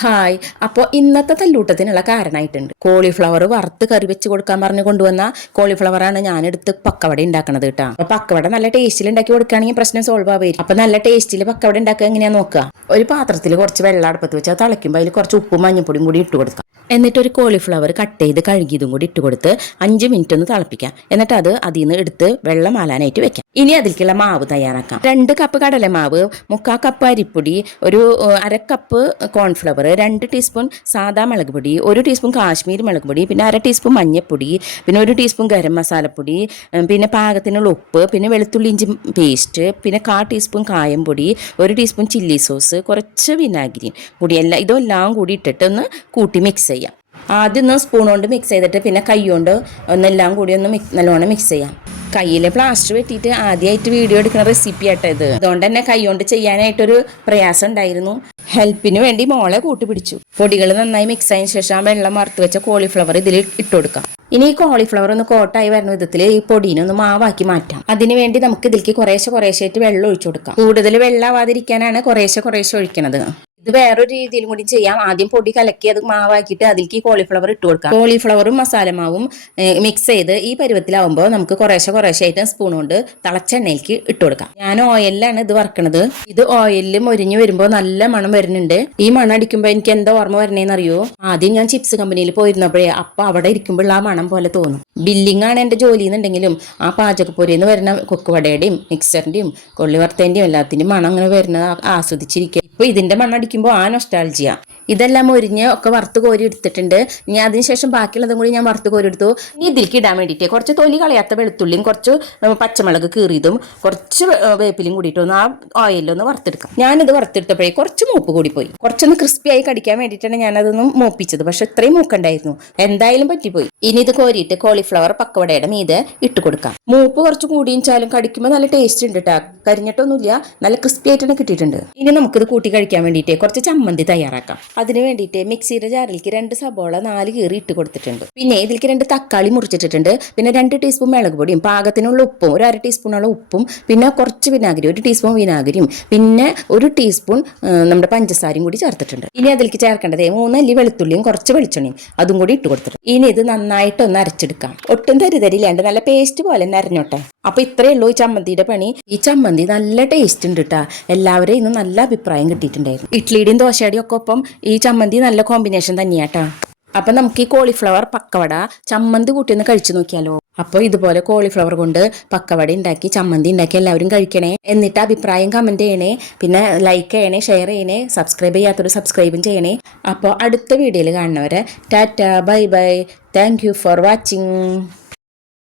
Hi. അപ്പോൾ ഇന്നത്തെ തല്ലൂട്ടത്തിനുള്ള കാരണമായിട്ടുണ്ട്. കോളിഫ്ലവർ വറുത്ത് കറി വെച്ച് കൊടുക്കാൻ പറഞ്ഞ് കൊണ്ടുവന്ന കോളിഫ്ലവറാണ് ഞാനെടുത്ത് പക്കവട ഉണ്ടാക്കണത് കേട്ടോ. അപ്പോൾ പക്കവട നല്ല ടേസ്റ്റിൽ ഉണ്ടാക്കി കൊടുക്കുകയാണെങ്കിൽ പ്രശ്നം സോൾവ് ആവുമായിരിക്കും. അപ്പോൾ നല്ല ടേസ്റ്റിൽ പക്കവട ഉണ്ടാക്കുക എങ്ങനെയാ നോക്കുക. ഒരു പാത്രത്തിൽ കുറച്ച് വെള്ളം അടുപ്പത്ത് വെച്ചാൽ തിളയ്ക്കുമ്പോൾ അതിൽ കുറച്ച് ഉപ്പും മഞ്ഞപ്പൊടിയും കൂടി ഇട്ട് കൊടുക്കാം. എന്നിട്ട് ഒരു കോളിഫ്ലവർ കട്ട് ചെയ്ത് കഴുകിയതും കൂടി ഇട്ട് കൊടുത്ത് 5 മിനിറ്റ് ഒന്ന് തിളപ്പിക്കാം. എന്നിട്ട് അത് അതിൽ നിന്ന് എടുത്ത് വെള്ളം മാലാനായിട്ട് വെക്കാം. ഇനി അതിലേക്കുള്ള മാവ് തയ്യാറാക്കാം. 2 കപ്പ് കടലമാവ്, 3/4 കപ്പ് അരിപ്പൊടി, ഒരു 1/2 കപ്പ് കോൺഫ്ലവർ, 2 ടീസ്പൂൺ സാദാ മുളക് പൊടി, 1 ടീസ്പൂൺ കാശ്മീരി മുളക് പൊടി, പിന്നെ 1/2 ടീസ്പൂൺ മഞ്ഞൾപ്പൊടി, പിന്നെ 1 ടീസ്പൂൺ ഗരം മസാലപ്പൊടി, പിന്നെ പാകത്തിനുള്ള ഉപ്പ്, പിന്നെ വെളുത്തുള്ളി ഇഞ്ചി പേസ്റ്റ്, പിന്നെ 1/4 ടീസ്പൂൺ കായം പൊടി, 1 ടീസ്പൂൺ ചില്ലി സോസ്, കുറച്ച് വിനാഗിരി കൂടി ഇതെല്ലാം കൂടി ഇട്ടിട്ട് ഒന്ന് കൂട്ടി മിക്സ് ചെയ്യാം. ആദ്യം ഒന്ന് സ്പൂൺ കൊണ്ട് മിക്സ് ചെയ്തിട്ട് പിന്നെ കൈ കൊണ്ട് ഒന്നെല്ലാം കൂടി ഒന്ന് നല്ലോണം മിക്സ് ചെയ്യാം. കയ്യിൽ പ്ലാസ്റ്റർ വെട്ടിയിട്ട് ആദ്യമായിട്ട് വീഡിയോ എടുക്കുന്ന റെസിപ്പി ആട്ടോ ഇത്. അതുകൊണ്ട് തന്നെ കൈ കൊണ്ട് ചെയ്യാനായിട്ടൊരു പ്രയാസം ഉണ്ടായിരുന്നു. ഹെൽപ്പിന് വേണ്ടി മോളെ കൂട്ടുപിടിച്ചു. പൊടികൾ നന്നായി മിക്സ് ആയതിനു ശേഷം ആ വെള്ളം വറുത്ത് വെച്ച കോളിഫ്ലവർ ഇതിൽ ഇട്ട് കൊടുക്കാം. ഇനി ഈ കോളിഫ്ലവർ ഒന്ന് കോട്ടായി വരുന്ന വിധത്തിൽ ഈ പൊടീനെ ഒന്ന് മാവാക്കി മാറ്റാം. അതിനുവേണ്ടി നമുക്ക് ഇതിലേക്ക് കുറേശ്ശെ വെള്ളം ഒഴിച്ചു കൊടുക്കാം. കൂടുതൽ വെള്ളമാവാതിരിക്കാനാണ് കുറേശ്ശെ ഒഴിക്കണത്. ഇത് വേറൊരു രീതിയിലും കൂടി ചെയ്യാം. ആദ്യം പൊടി കലക്കി അത് മാവാക്കിയിട്ട് അതിലേക്ക് ഈ കോളിഫ്ലവർ ഇട്ട് കൊടുക്കാം. കോളിഫ്ലവറും മസാലമാവും മിക്സ് ചെയ്ത് ഈ പരുവത്തിലാവുമ്പോൾ നമുക്ക് കുറേശ്ശെ ആയിട്ട് സ്പൂൺ കൊണ്ട് തിളച്ച എണ്ണയിലേക്ക് ഇട്ട് കൊടുക്കാം. ഞാൻ ഓയിലാണ് ഇത് വറക്കണത്. ഇത് ഓയിലിൽ മൊരിഞ്ഞ് വരുമ്പോൾ നല്ല മണം വരുന്നുണ്ട്. ഈ മണം അടിക്കുമ്പോൾ എനിക്ക് എന്താ ഓർമ്മ വരണേന്ന് അറിയോ? ആദ്യം ഞാൻ ചിപ്സ് കമ്പനിയിൽ പോയിരുന്നപ്പോഴേ അപ്പൊ അവിടെ ഇരിക്കുമ്പോൾ ആ മണം പോലെ തോന്നും. ബില്ലിംഗ് ആണ് എന്റെ ജോലി എന്നുണ്ടെങ്കിലും ആ പാചകപ്പൊരിന്ന് വരുന്ന കൊക്കുവടയുടെയും മിക്സറിന്റെയും കൊള്ളിവറുത്തേന്റെയും എല്ലാത്തിന്റെയും മണം അങ്ങനെ വരുന്നത് ആസ്വദിച്ചിരിക്കുക. ഇപ്പൊ ഇതിന്റെ മണം അടിക്കുമ്പോൾ ആ നൊസ്റ്റാൾജിയ. ഇതെല്ലാം മൊരിഞ്ഞ് ഒക്കെ വറുത്ത് കോരി എടുത്തിട്ടുണ്ട്. ഇനി അതിനുശേഷം ബാക്കിയുള്ളതും കൂടി ഞാൻ വറുത്ത് കോരി എടുത്തു. ഇനി ഇതിലേക്ക് ഇടാൻ വേണ്ടിയിട്ട് കുറച്ച് തൊലി കളയാത്ത വെളുത്തുള്ളിയും കുറച്ച് പച്ചമുളക് കീറിയതും കുറച്ച് വേപ്പിലും കൂടിയിട്ട് ഒന്ന് ആ ഓയിലൊന്ന് വറുത്തെടുക്കാം. ഞാനിത് വറുത്തെടുത്തപ്പോഴേ കുറച്ച് മൂപ്പ് കൂടി പോയി. കുറച്ചൊന്ന് ക്രിസ്പിയായി കടിക്കാൻ വേണ്ടിയിട്ടാണ് ഞാനതൊന്നും മൂപ്പിച്ചത്. പക്ഷെ ഇത്രയും മൂക്കുണ്ടായിരുന്നു. എന്തായാലും പറ്റിപ്പോയി. ഇനി ഇത് കോരിയിട്ട് കോളിഫ്ലവർ പക്കവടയുടെ മീതെ ഇട്ട് കൊടുക്കാം. മൂപ്പ് കുറച്ച് കൂടിയിച്ചാലും കടിക്കുമ്പോൾ നല്ല ടേസ്റ്റ് ഉണ്ട് കേട്ടോ. കരിഞ്ഞിട്ടൊന്നുമില്ല, നല്ല ക്രിസ്പി ആയിട്ടാണ് കിട്ടിയിട്ടുണ്ട്. ഇനി നമുക്കിത് കൂട്ടി കഴിക്കാൻ വേണ്ടിയിട്ട് കുറച്ച് ചമ്മന്തി തയ്യാറാക്കാം. അതിന് വേണ്ടിയിട്ട് മിക്സിയുടെ ജാറിലേക്ക് 2 സബോള 4 കീറി ഇട്ട് കൊടുത്തിട്ടുണ്ട്. പിന്നെ ഇതിലേക്ക് 2 തക്കാളി മുറിച്ചിട്ടിട്ടുണ്ട്. പിന്നെ 2 ടീസ്പൂൺ മുളക് പൊടിയും പാകത്തിനുള്ള ഉപ്പും, ഒരു 1/2 ടീസ്പൂണുള്ള ഉപ്പും, പിന്നെ കുറച്ച് വിനാഗിരി, 1 ടീസ്പൂൺ വിനാഗിരിയും, പിന്നെ 1 ടീസ്പൂൺ നമ്മുടെ പഞ്ചസാരയും കൂടി ചേർത്തിട്ടുണ്ട്. ഇനി അതിലേക്ക് ചേർക്കേണ്ടത് 3 അല്ലി വെളുത്തുള്ളിയും കുറച്ച് വെളിച്ചെണ്ണയും അതും കൂടി ഇട്ട് കൊടുത്തിട്ടുണ്ട്. ഇനി ഇത് നന്നായിട്ടൊന്ന് അരച്ചെടുക്കാം. ഒട്ടും തരിതരില്ലാണ്ട് നല്ല പേസ്റ്റ് പോലെ അരഞ്ഞോട്ടെ. അപ്പൊ ഇത്രയേ ഉള്ളൂ ഈ ചമ്മന്തിയുടെ പണി. ഈ ചമ്മന്തി നല്ല ടേസ്റ്റ് ഉണ്ട് കേട്ടോ. എല്ലാവരും ഇന്ന് നല്ല അഭിപ്രായം കിട്ടിയിട്ടുണ്ടായിരുന്നു. ഇഡ്ലിയുടെയും ദോശയുടെയും ഒക്കെ ഒപ്പം ഈ ചമ്മന്തി നല്ല കോമ്പിനേഷൻ തന്നെയാട്ടോ. അപ്പൊ നമുക്ക് ഈ കോളിഫ്ലവർ പക്കവട ചമ്മന്തി കൂട്ടി ഒന്ന് കഴിച്ചു നോക്കിയാലോ. അപ്പോൾ ഇതുപോലെ കോളിഫ്ലവർ കൊണ്ട് പക്കവട ഉണ്ടാക്കി ചമ്മന്തി ഉണ്ടാക്കി എല്ലാവരും കഴിക്കണേ. എന്നിട്ട് അഭിപ്രായം കമന്റ് ചെയ്യണേ. പിന്നെ ലൈക്ക് ചെയ്യണേ, ഷെയർ ചെയ്യണേ, സബ്സ്ക്രൈബ് ചെയ്യാത്തവർ സബ്സ്ക്രൈബും ചെയ്യണേ. അപ്പോൾ അടുത്ത വീഡിയോയിൽ കാണുന്നവരെ Tata, bye bye, thank you for watching.